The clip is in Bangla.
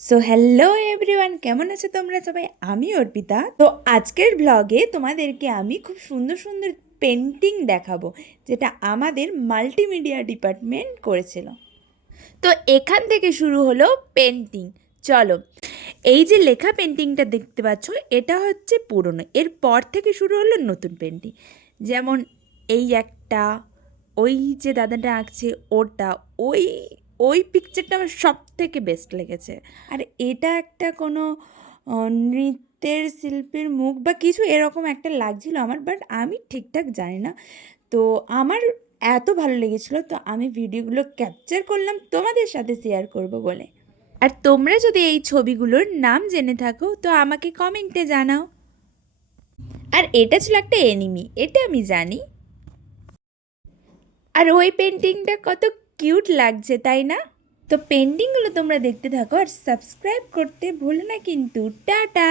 সো হ্যালো এভরিওয়ান, কেমন আছো তোমরা সবাই? আমি অর্পিতা। তো আজকের ব্লগে তোমাদেরকে আমি খুব সুন্দর সুন্দর পেন্টিং দেখাবো, যেটা আমাদের মাল্টিমিডিয়া ডিপার্টমেন্ট করেছিল। তো এখান থেকে শুরু হলো পেন্টিং। চলো, এই যে লেখা পেন্টিংটা দেখতে পাচ্ছ, এটা হচ্ছে পুরনো। এরপর থেকে শুরু হলো নতুন পেন্টিং। যেমন এই একটা, ওই যে দাদাটা আঁকছে ওটা, ওই ওই পিকচারটা আমার সব থেকে বেস্ট লেগেছে। আর এটা একটা কোনো নৃত্যের শিল্পীর মুখ বা কিছু এরকম একটা লাগছিল আমার, বাট আমি ঠিকঠাক জানি না। তো আমার এত ভালো লেগেছিলো, তো আমি ভিডিওগুলো ক্যাপচার করলাম তোমাদের সাথে শেয়ার করব বলে। আর তোমরা যদি এই ছবিগুলোর নাম জেনে থাকো তো আমাকে কমেন্টে জানাও। আর এটা ছিল একটা এনিমি, এটা আমি জানি। আর ওই পেন্টিংটা কত কিউট লাগছে, তাই না? তো পেন্টিংগুলো তোমরা দেখতে থাকো আর সাবস্ক্রাইব করতে ভুলো না কিন্তু। টাটা।